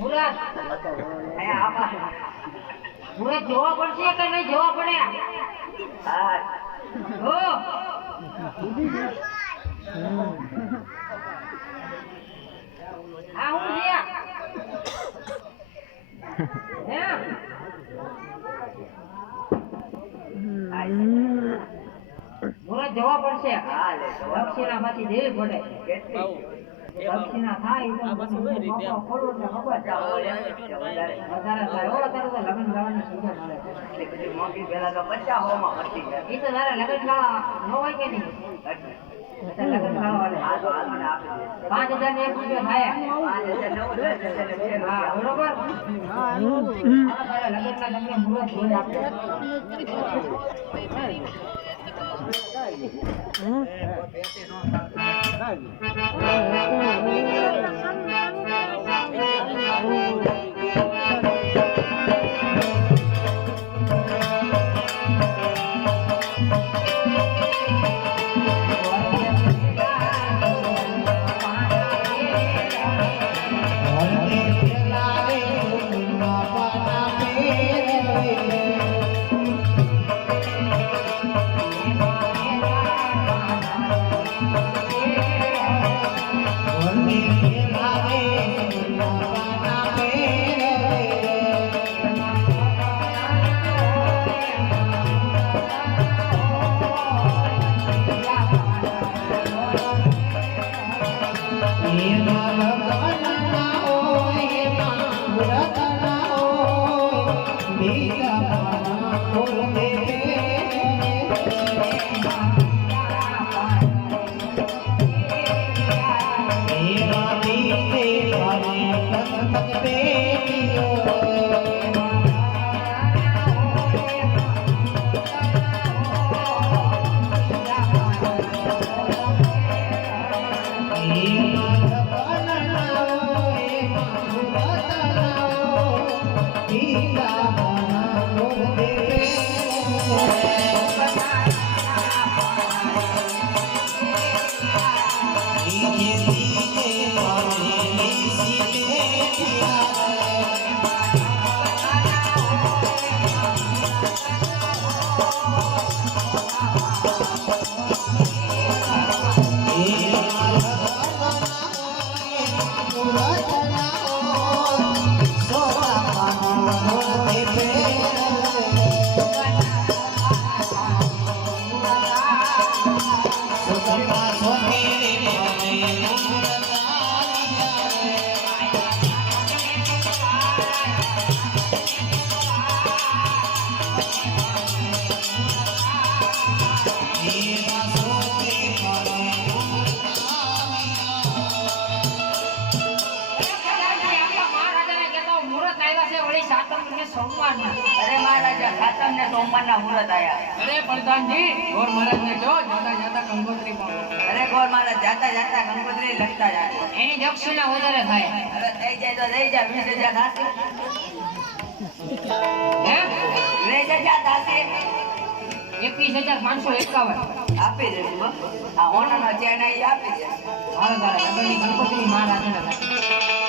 મુરત. જોવા પડશે કે નહીં જોવા પડે? હો. હું. હે મુરત જોવા પડશે. દક્ષિણામાંથી દેવી પડે. લગ્ન લગ્ન લગ્ન પાંચ હજાર ને એક રૂપિયા બરોબર? હા, તમને મુહૂર્ત જોઈ આપે baby. અરે મહારાજા સાતમ ને સોમવારના મુહૂર્ત આયા. અરે પ્રધાનજી ગોર મહારાજને જો જાતા જાતા કંકોત્રી અરે ગોર મહારાજ જાતા જાતા કંકોત્રી લખતા જાય એની દક્ષિણા વધારે થાય. અરે થઈ જાય તો થઈ જાય વીસ હજાર થશે. વીસ હજાર થશે. એકવીસ હજાર પાંચસો એકાવન. આપી દે આ હોનાનો ચેન એ આપી દે. મારા તારા લગ્નની કંકોત્રી મહારાજાને થાય